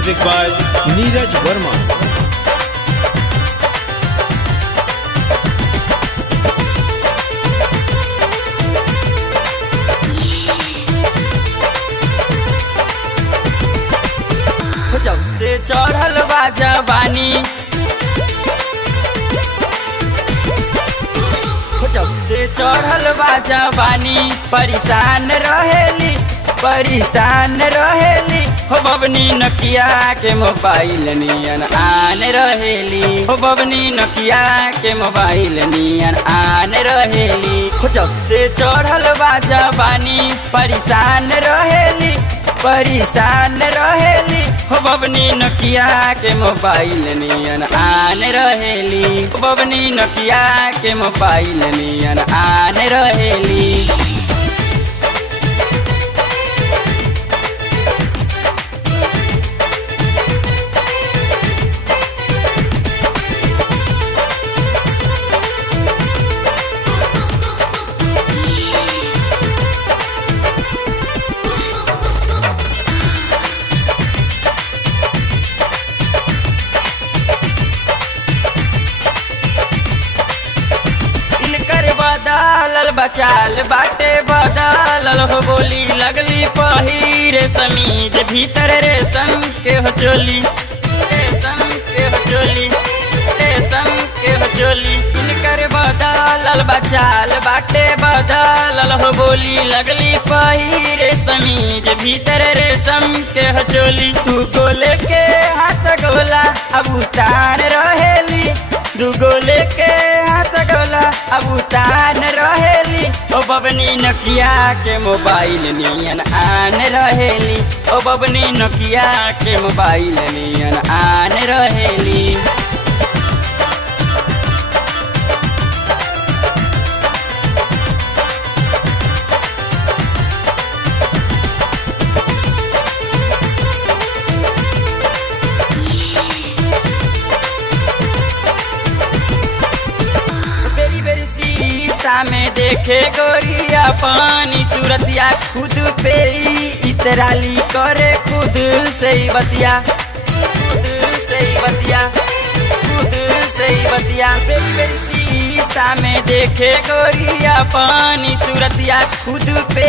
Music by Neeraj Verma. जब से चढ़ल बा जवानी, जब से चढ़ल बा जवानी, परेशान रहेली हो बबनी नकिया के मोबाइल नियन आन रहेली, हो बबनी नकिया के मोबाइल नियन आन रहेली। जब से चढ़ल बा जवानी, परेशान रहेली हो बबनी नकिया के मोबाइल नियन आन रहेली, हो बबनी नकिया के मोबाइल नियन आन रहेली। बदलल बचाल बाटे बदलल हो बोली, लगली पहिरे समीज भीतर रेशम के हो चोली, रेशम के हो चोली, रेशम के हो चोली। इनकर बदलल बचाल बाटे बदलल हो बोली, लगली पहिरे समीज भीतर रेशम के हो चोली। तू गोले के हाथ गोला अब उतार रहेली, दू गोले के हाथ गोला अब उतार रहेली, ओ बबनी नकिया के मोबाइल नियन आन रहेली, ओ बबनी नकिया के मोबाइल नियन आन रहेली। में देखे गोरिया पानी सूरतिया, खुद पे इतराली करे खुद से ही बतिया, खुद से ही बतिया, खुद से ही बतिया। बेरी बेरी शीशा में देखे गोरिया पानी सूरतिया, खुद पे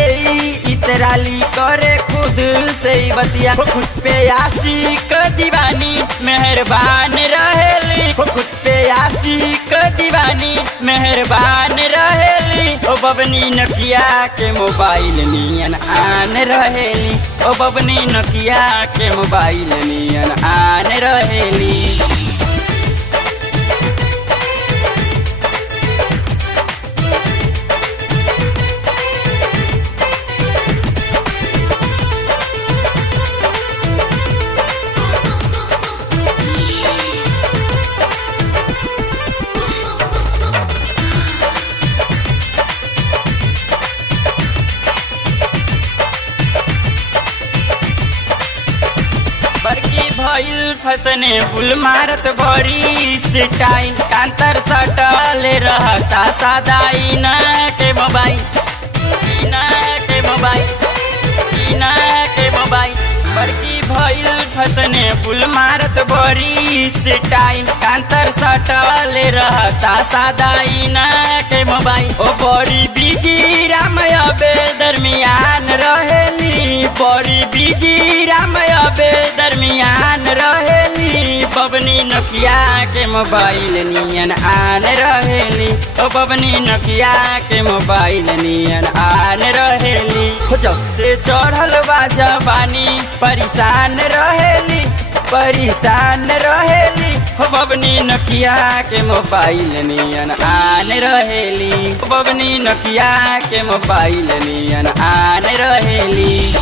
इतराली करे खुद से ही बतिया। खुद पे आशिक दीवानी मेहरबान रहेली, खुद पे आशिक दीवानी मेहरबान रहेली, ओ बबनी नकिया के मोबाइल नियन आन रहेली, ओ बबनी नकिया के मोबाइल नियन आन रहेली। भइल फसने बुल मारत बड़ी स्टाइल, कांतर सटल रहता सादा इना के मोबाइल, इना के मोबाइल, इना के मोबाइल। बड़की भइल फसने बुल मारत बड़ी स्टाइल, कांतर सटल रहता सादा इना के मोबाइल। ओ बड़ी बिजी राम अबे दरमियान रहेली, बड़ी बिजी राम अबे दरमियान रहेली, बबनी नकिया के मोबाइल नियन आन रहेली, ओ बबनी नकिया के मोबाइल नियन आन रहेली। जब से चढ़ल बा जवानी, परेशान रहेली हो बबनी नकिया के मोबाइल नियन आन रहेली, बबनी नकिया के मोबाइल नियन आन रहेली।